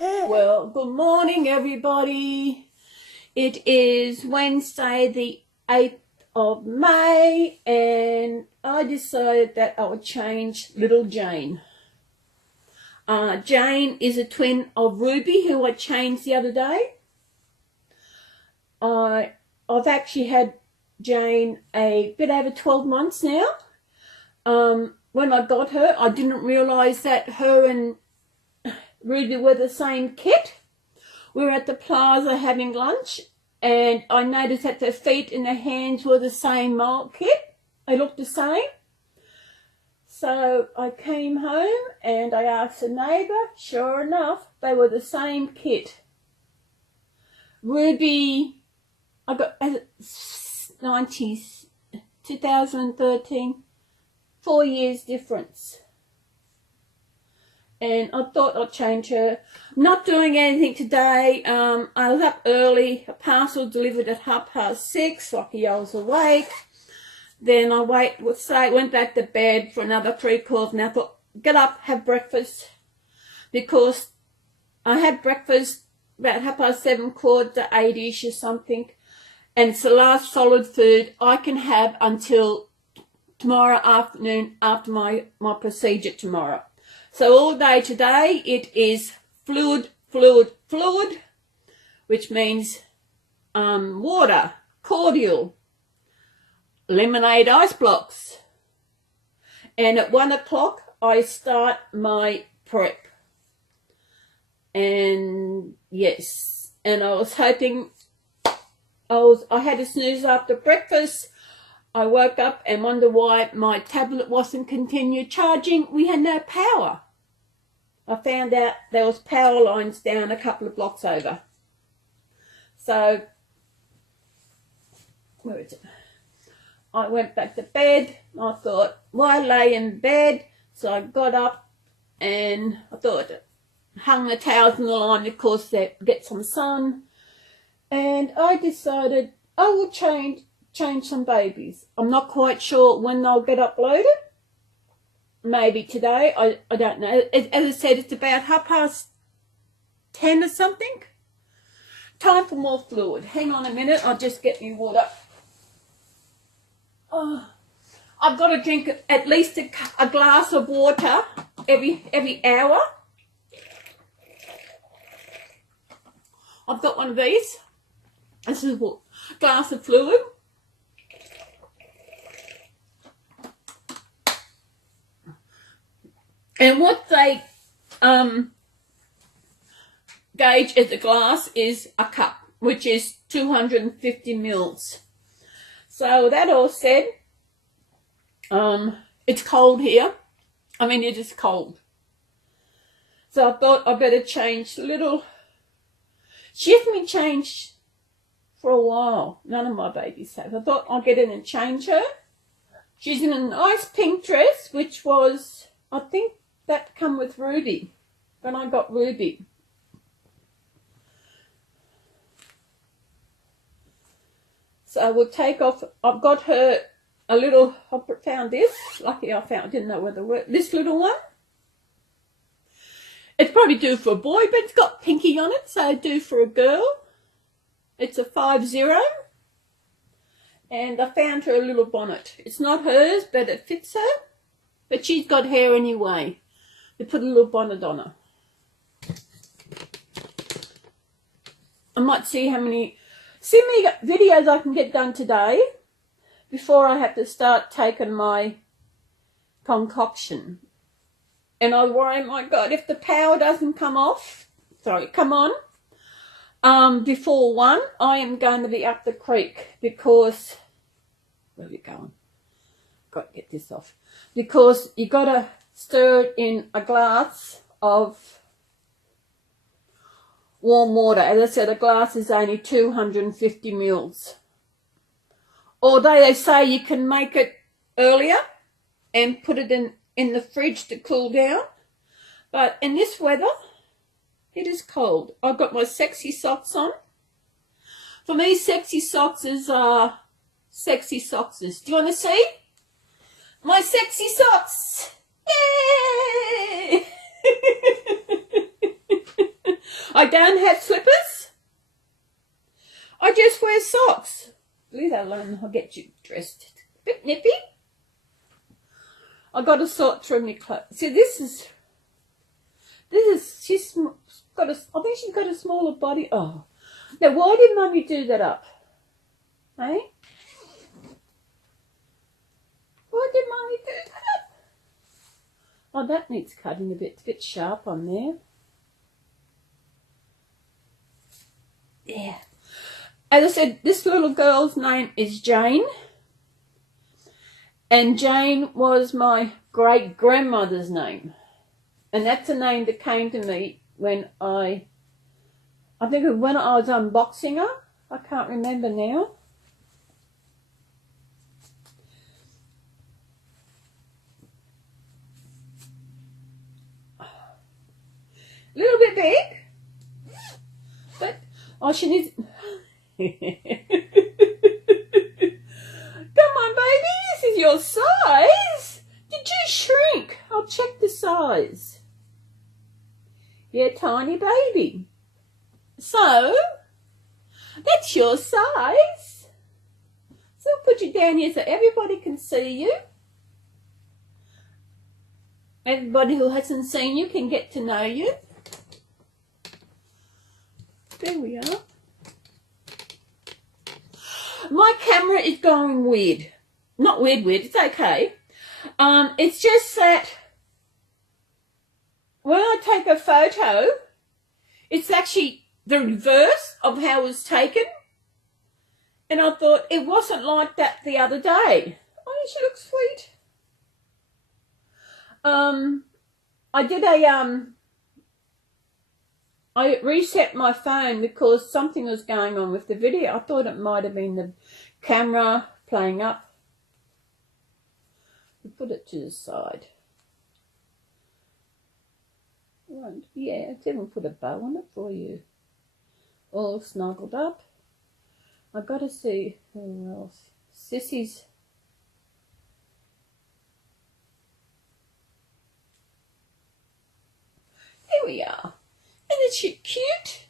Well, good morning, everybody. It is Wednesday, the 8th of May, and I decided that I would change little Jane. Jane is a twin of Ruby, who I changed the other day. I've actually had Jane a bit over 12 months now. When I got her, I didn't realise that her and Ruby were the same kit. We were at the plaza having lunch, and I noticed that their feet and their hands were the same mold kit. They looked the same. So I came home and I asked a neighbour. Sure enough, they were the same kit. Ruby, I got 90s, 2013, 4 years difference. And I thought I'd change her. Not doing anything today. I was up early. A parcel delivered at 6:30. Lucky I was awake. Then I went back to bed for another 3 calls. And I thought, get up, have breakfast. Because I had breakfast about 7:30, 8:00ish or something. And it's the last solid food I can have until tomorrow afternoon after my procedure tomorrow. So all day today it is fluid, which means water, cordial, lemonade ice blocks. And at 1 o'clock I start my prep. And yes, and I was hoping, I had a snooze after breakfast. I woke up and wondered why my tablet wasn't continued charging. We had no power. I found out there was power lines down a couple of blocks over. So, where is it? I went back to bed. I thought, why lay in bed? So I got up and I thought, hung the towels in the line because they get some sun. And I decided I will change some babies. I'm not quite sure when they'll get uploaded. Maybe today. I don't know. As I said, it's about 10:30 or something. Time for more fluid. Hang on a minute. I'll just get me water. Oh, I've got to drink at least a glass of water every hour. I've got one of these. This is a glass of fluid. And what they gauge as a glass is a cup, which is 250 mils. So that all said, it's cold here. I mean, it is cold. So I thought I better change little. She hasn't been changed for a while. None of my babies have. I thought I'll get in and change her. She's in a nice pink dress, which was, I think, that come with Ruby, when I got Ruby. So we'll take off. I've got her a little, I found this. Lucky I didn't know whether this little one. It's probably due for a boy, but it's got pinky on it, so due for a girl. It's a 50. And I found her a little bonnet. It's not hers, but it fits her. But she's got hair anyway. They put a little bonnet on her. I might see how many videos I can get done today before I have to start taking my concoction. And I worry, my God, if the power doesn't come on, before 1, I am going to be up the creek because, where are we going? Got to get this off. Because you got to stir it in a glass of warm water. As I said, a glass is only 250 mils. Although they say you can make it earlier and put it in the fridge to cool down. But in this weather, it is cold. I've got my sexy socks on. For me, sexy socks is sexy socks. Do you want to see? My sexy socks. Yay! I don't have slippers. I just wear socks. Leave that alone, I'll get you dressed. A bit nippy. I got to sort through my clothes. See, she's got I think she's got a smaller body. Oh, now why did Mummy do that up? Hey? Why did Mummy do that up? Oh, that needs cutting a bit. It's a bit sharp on there. Yeah. As I said, this little girl's name is Jane. And Jane was my great-grandmother's name. And that's a name that came to me when I think when I was unboxing her. I can't remember now. A little bit big. But, oh, she needs... Come on, baby, this is your size. Did you shrink? I'll check the size. You're a tiny baby. So, that's your size. So I'll put you down here so everybody can see you. Everybody who hasn't seen you can get to know you. There we are. My camera is going weird. Not weird, it's okay. It's just that when I take a photo, it's actually the reverse of how it was taken. And I thought it wasn't like that the other day. Oh, she looks sweet. I did I reset my phone because something was going on with the video. I thought it might have been the camera playing up. We put it to the side. Yeah, I didn't put a bow on it for you. All snuggled up. I've got to see who else. Sissy's. Here we are. Isn't she cute?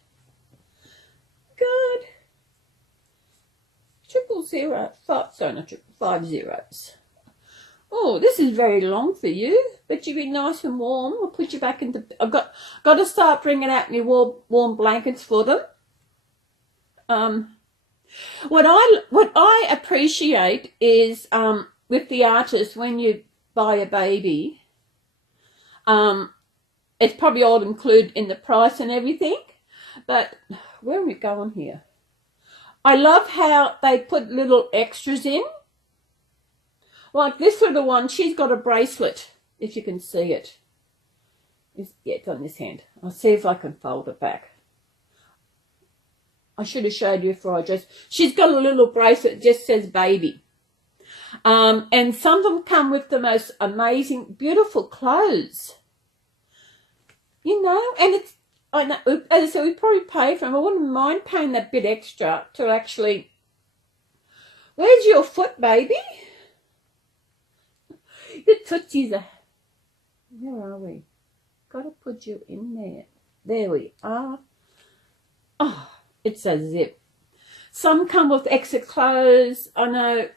Good. 000, sorry, not 5 zeros. Oh, this is very long for you, but you'd be nice and warm. I'll put you back into. I've got to start bringing out my warm blankets for them. What I appreciate is with the artist when you buy a baby, it's probably all included in the price and everything, but where are we going here? I love how they put little extras in. Like this little one, she's got a bracelet, if you can see it. Yeah, it's on this hand. I'll see if I can fold it back. I should have showed you before I dressed. She's got a little bracelet that just says baby. And some of them come with the most amazing, beautiful clothes. You know, and it's, I know, as I said, we probably pay for them. I wouldn't mind paying that bit extra to actually, where's your foot, baby? The tootsies are, where are we? Got to put you in there. There we are. Oh, it's a zip. Some come with extra clothes. I know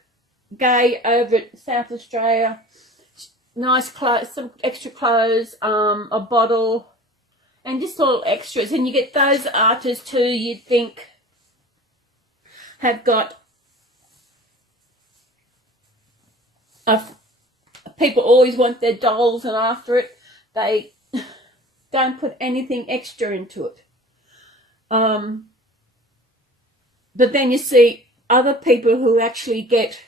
Gay over at South Australia, nice clothes, some extra clothes, a bottle, and just little extras. And you get those artists who you'd think have got people always want their dolls, and after it they don't put anything extra into it. But then you see other people who actually get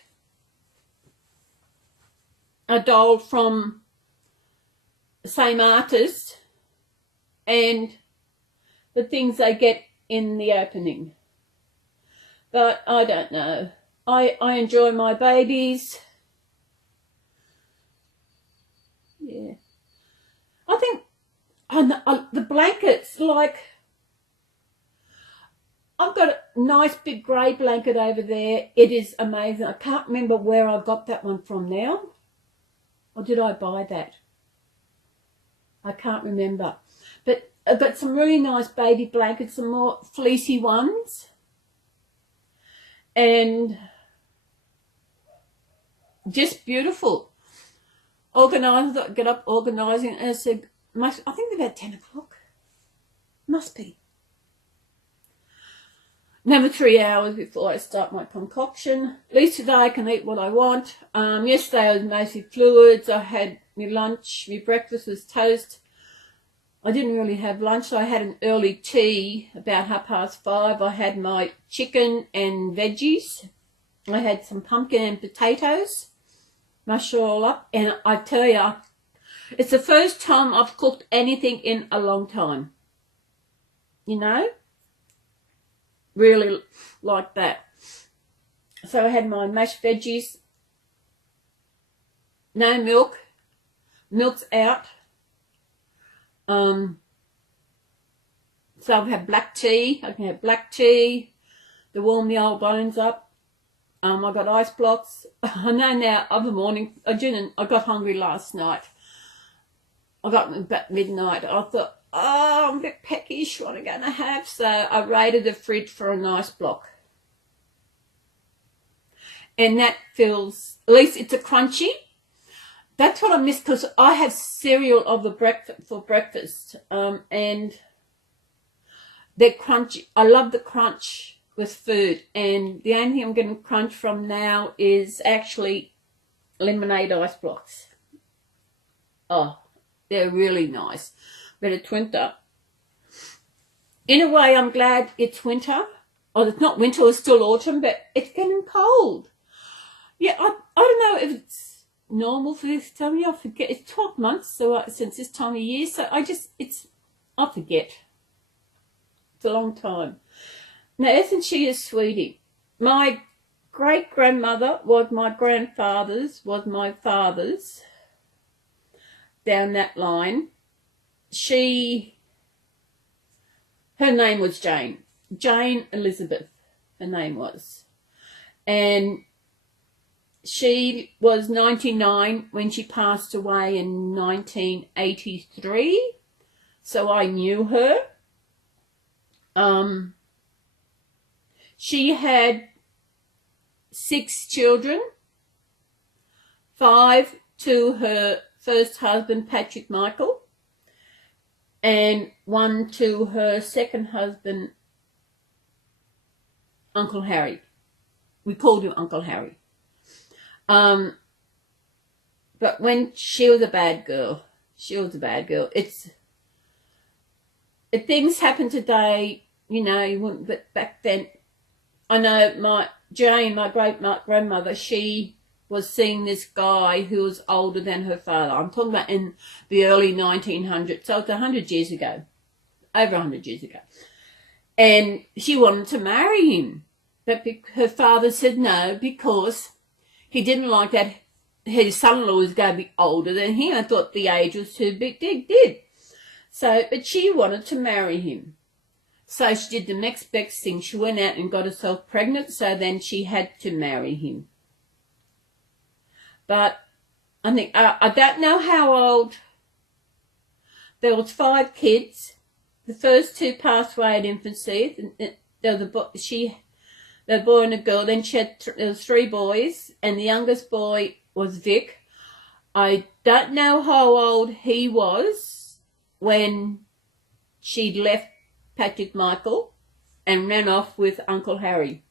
a doll from the same artist and the things they get in the opening. But I don't know. I enjoy my babies. Yeah. I think the blankets, like, I've got a nice big grey blanket over there. It is amazing. I can't remember where I got that one from now. Or did I buy that? I can't remember. But some really nice baby blankets, some more fleecy ones. And just beautiful. Organised, get up organising, and I said, I think about 10 o'clock. Must be. Another 3 hours before I start my concoction. At least today I can eat what I want. Yesterday I was mostly fluids. I had my lunch. My breakfast was toast. I didn't really have lunch. So I had an early tea about 5:30. I had my chicken and veggies. I had some pumpkin and potatoes. Mash it all up. And I tell you, it's the first time I've cooked anything in a long time. You know? Really like that. So I had my mashed veggies. No milk. Milk's out. So I've had black tea. I can have black tea to warm the old bones up. I got ice blocks. I know now of the morning. I got hungry last night. I got about midnight. I thought, oh, I'm a bit peckish. What am I going to have? So I raided the fridge for a nice block. And that feels, at least it's a crunchy. That's what I miss, because I have cereal for breakfast. And they're crunchy. I love the crunch with food. And the only thing I'm getting crunch from now is actually lemonade ice blocks. Oh, they're really nice. But it's winter. In a way, I'm glad it's winter. Oh, it's not winter, it's still autumn, but it's getting cold. Yeah, I don't know if it's normal for this time of year. I forget. It's 12 months since this time of year, so I forget. It's a long time. Now, isn't she a sweetie? My great-grandmother was my grandfather's, was my father's, down that line. Her name was Jane. Jane Elizabeth, her name was. And she was 99 when she passed away in 1983. So I knew her. She had 6 children. 5 to her first husband, Patrick Michael, and 1 to her second husband, Uncle Harry. We called him Uncle Harry. But when she was a bad girl, if things happen today, you know, you wouldn't, but back then, I know my great-grandmother, she was seeing this guy who was older than her father. I'm talking about in the early 1900s, so it's 100 years ago, over 100 years ago. And she wanted to marry him, but her father said no, because he didn't like that his son-in-law was going to be older than him. I thought the age was too big. Did. So, but she wanted to marry him. So she did the next best thing. She went out and got herself pregnant, so then she had to marry him. But I think, I don't know how old. There was 5 kids. The first 2 passed away at infancy. There was a boy and a girl. Then there was 3 boys, and the youngest boy was Vic. I don't know how old he was when she left Patrick Michael and ran off with Uncle Harry.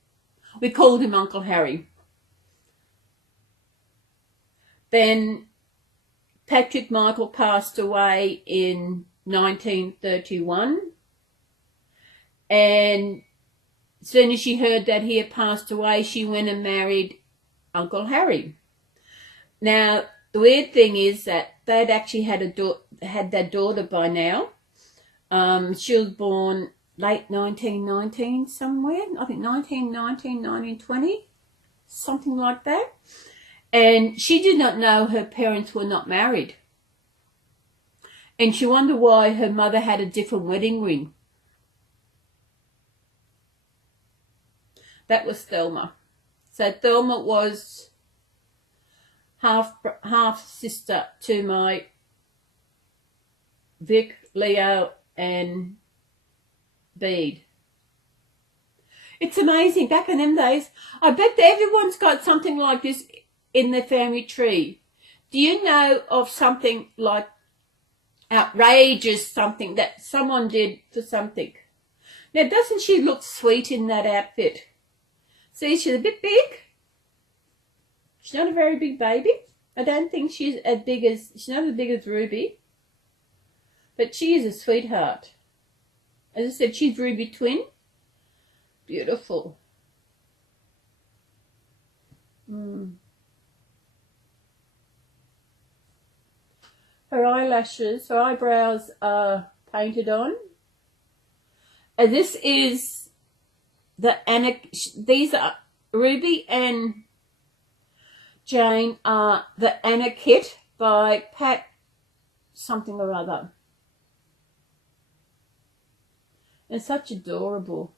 We called him Uncle Harry. Then Patrick Michael passed away in 1931, and as soon as she heard that he had passed away, she went and married Uncle Harry. Now, the weird thing is that they'd actually had their daughter by now. She was born late 1919 somewhere. I think 1919, 1920, something like that. And she did not know her parents were not married. And she wondered why her mother had a different wedding ring. That was Thelma. So Thelma was half sister to my Vic, Leo and Bede. It's amazing. Back in them days, I bet that everyone's got something like this in their family tree. Do you know of something like outrageous, something that someone did for something? Now, doesn't she look sweet in that outfit? See, she's a bit big. She's not a very big baby. I don't think she's not as big as Ruby. But she is a sweetheart. As I said, she's Ruby twin. Beautiful. Her eyelashes, her eyebrows are painted on. And this is these are Ruby and Jane are the Anna kit by Pat something or other. It's such adorable.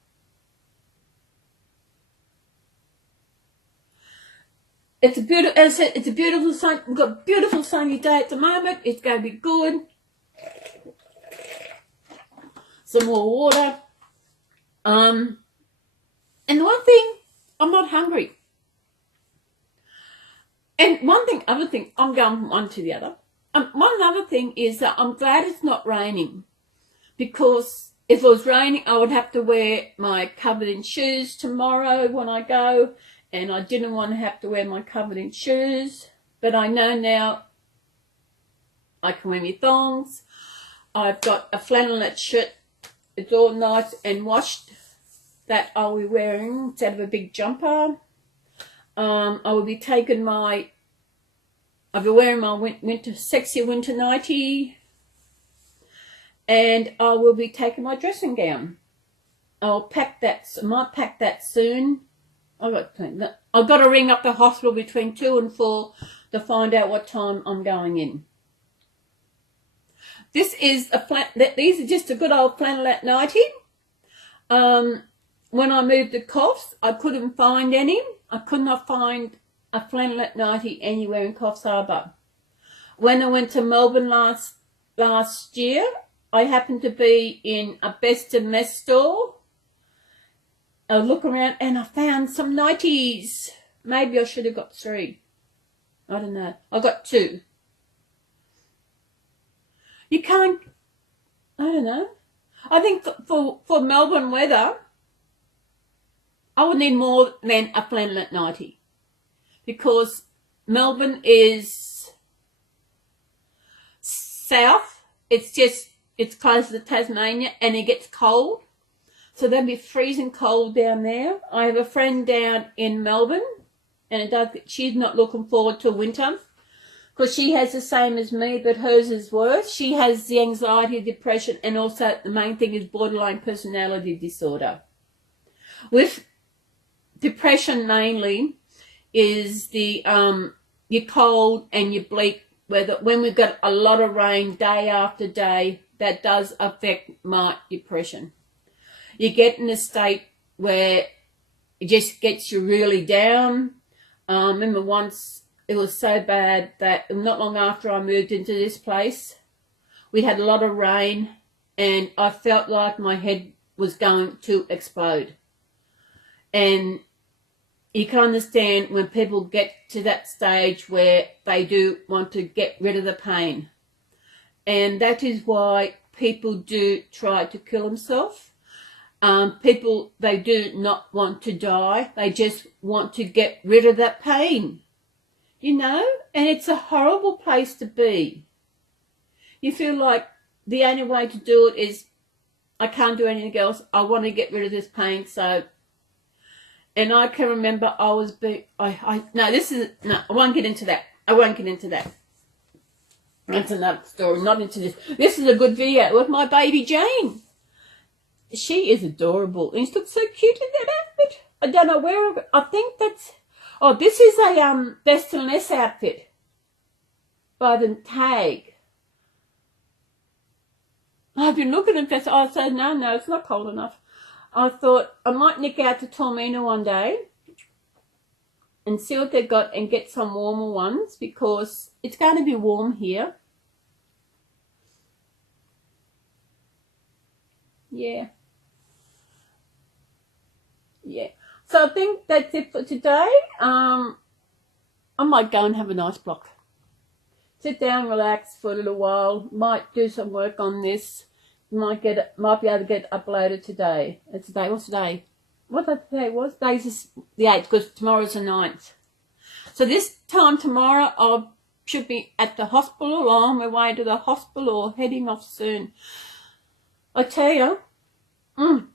It's a beautiful, as I said, it's a beautiful sun. We've got a beautiful sunny day at the moment. It's going to be good. Some more water. And the one thing, I'm not hungry. And other thing, I'm going from one to the other. One other thing is that I'm glad it's not raining, because if it was raining, I would have to wear my covered in shoes tomorrow when I go, and I didn't want to have to wear my covered in shoes. But I know now I can wear my thongs. I've got a flannelette shirt. It's all nice and washed that I'll be wearing instead of a big jumper. I will be taking I'll be wearing my sexy winter nightie, and I will be taking my dressing gown. I'll pack that. I might pack that soon. I've got to ring up the hospital between 2 and 4 to find out what time I'm going in. These are just a good old flannelette nightie. When I moved to Coffs, I couldn't find any. I could not find a flannelette nightie anywhere in Coffs Harbour. When I went to Melbourne last year, I happened to be in a Best and Mess store. I was looking around and I found some nighties. Maybe I should have got 3. I don't know. I got 2. You can't, I don't know. I think for Melbourne weather, I would need more than a flannelette nightie, because Melbourne is south. It's close to Tasmania, and it gets cold. So there'll be freezing cold down there. I have a friend down in Melbourne, and she's not looking forward to winter, because she has the same as me, but hers is worse. She has the anxiety, depression, and also the main thing is borderline personality disorder. With depression mainly is your cold and your bleak weather. When we've got a lot of rain day after day, that does affect my depression. You get in a state where it just gets you really down. I remember once it was so bad that not long after I moved into this place, we had a lot of rain, and I felt like my head was going to explode. And you can understand when people get to that stage where they do want to get rid of the pain. And that is why people do try to kill themselves. People, they do not want to die. They just want to get rid of that pain. You know? And it's a horrible place to be. You feel like the only way to do it is, I can't do anything else. I want to get rid of this pain, so... And I can remember I was I won't get into that. I won't get into that. That's another story, not into this. This is a good video with my baby Jane. She is adorable. And she looks so cute in that outfit. I don't know where, I think that's, this is a Best and Less outfit by the tag. I've been looking at this. I said, no, it's not cold enough. I thought I might nick out to Tormina one day and see what they've got and get some warmer ones because it's going to be warm here. Yeah. So I think that's it for today. I might go and have a nice block. Sit down, relax for a little while. Might do some work on this. Might be able to get uploaded today. What's today? What the day was? Today's the 8th because tomorrow's the 9th. So this time tomorrow I should be at the hospital or on my way to the hospital or heading off soon. I tell you, I'm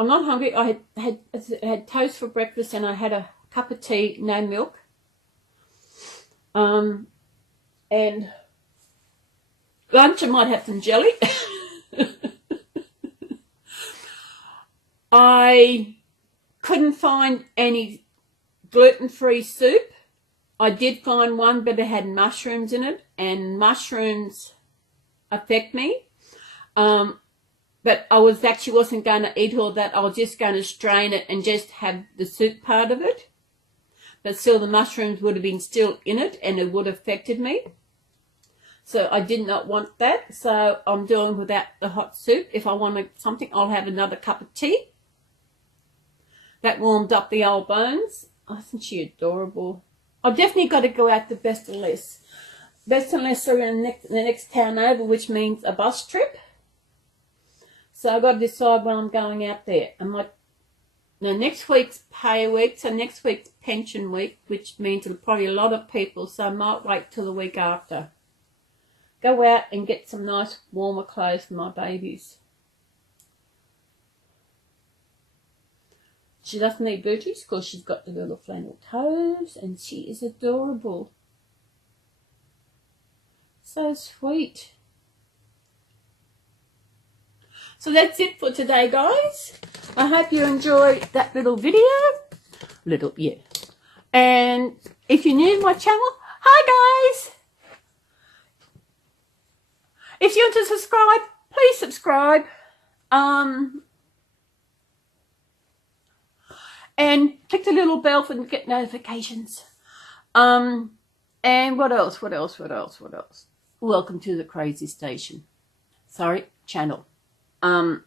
not hungry. I had toast for breakfast and I had a cup of tea, no milk. And lunch I might have some jelly. I couldn't find any gluten-free soup. I did find one, but it had mushrooms in it, and mushrooms affect me. But I wasn't going to eat all that. I was just going to strain it and just have the soup part of it. But still, the mushrooms would have been still in it, and it would have affected me. So I did not want that. So I'm doing without the hot soup. If I want something, I'll have another cup of tea. That warmed up the old bones. Isn't she adorable? I've definitely got to go out to Best and Less. Best and Less are in the next town over, which means a bus trip. So I've got to decide when I'm going out there. Next week's pay week, so next week's pension week, which means it'll probably a lot of people, so I might wait till the week after. Go out and get some nice warmer clothes for my babies. She doesn't need booties because she's got the little flannel toes and she is adorable. So sweet. So that's it for today, guys. I hope you enjoyed that little video. And if you're new to my channel, hi guys. If you want to subscribe, please subscribe. And click the little bell to get notifications. And what else? Welcome to the crazy station. Channel. I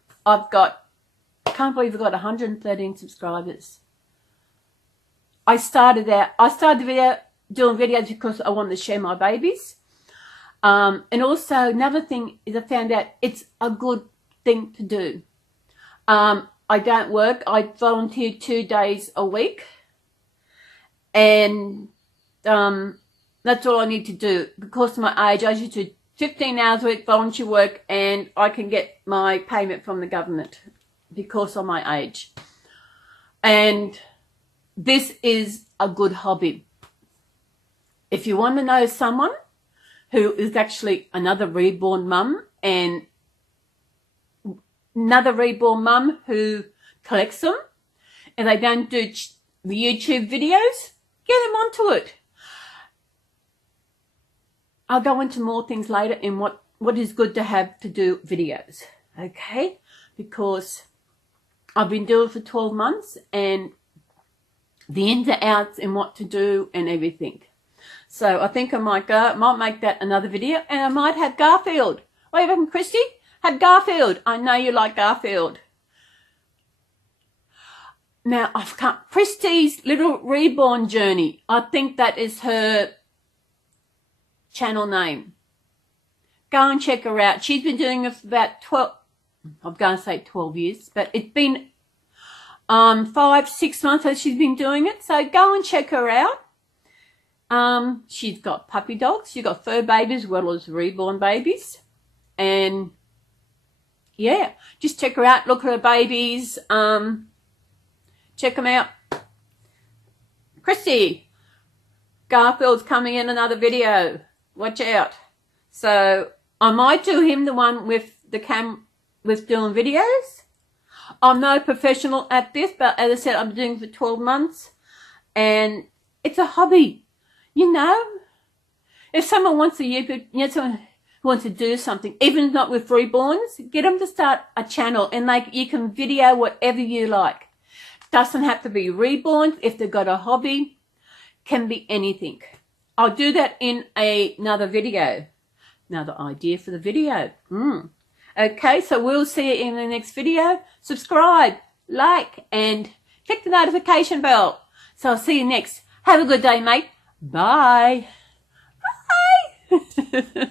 can't believe I've got 113 subscribers. I started the video doing videos because I wanted to share my babies. And also another thing is I found out it's a good thing to do. I don't work. I volunteer 2 days a week. And that's all I need to do. Because of my age, I used to do 15 hours a week volunteer work and I can get my payment from the government because of my age. And this is a good hobby. If you want to know someone who is actually another reborn mum and another reborn mum who collects them and they don't do the YouTube videos, get them onto it. I'll go into more things later in what is good to have to do videos, okay? Because I've been doing it for 12 months and the ins and outs and what to do and everything. So I think I might make that another video and I might have Garfield. What do you reckon, Christy? Have Garfield. I know you like Garfield. Now, I've got Christy's little reborn journey. I think that is her channel name. Go and check her out. She's been doing it for about 12 years, but it's been 5-6 months that she's been doing it. So go and check her out. She's got puppy dogs. She's got fur babies as well as reborn babies. And yeah, just check her out. Look at her babies. Check them out. Christy, Garfield's coming in another video. Watch out. So I might do him the one with the with doing videos. I'm no professional at this, but as I said, I'm doing it for 12 months. And it's a hobby. You know, if someone wants to, someone who wants to do something, even not with reborns, get them to start a channel and you can video whatever you like. Doesn't have to be reborn. If they've got a hobby, can be anything. I'll do that in another video. Another idea for the video. Okay, so we'll see you in the next video. Subscribe, like, and click the notification bell. So I'll see you next. Have a good day, mate. Bye. Bye.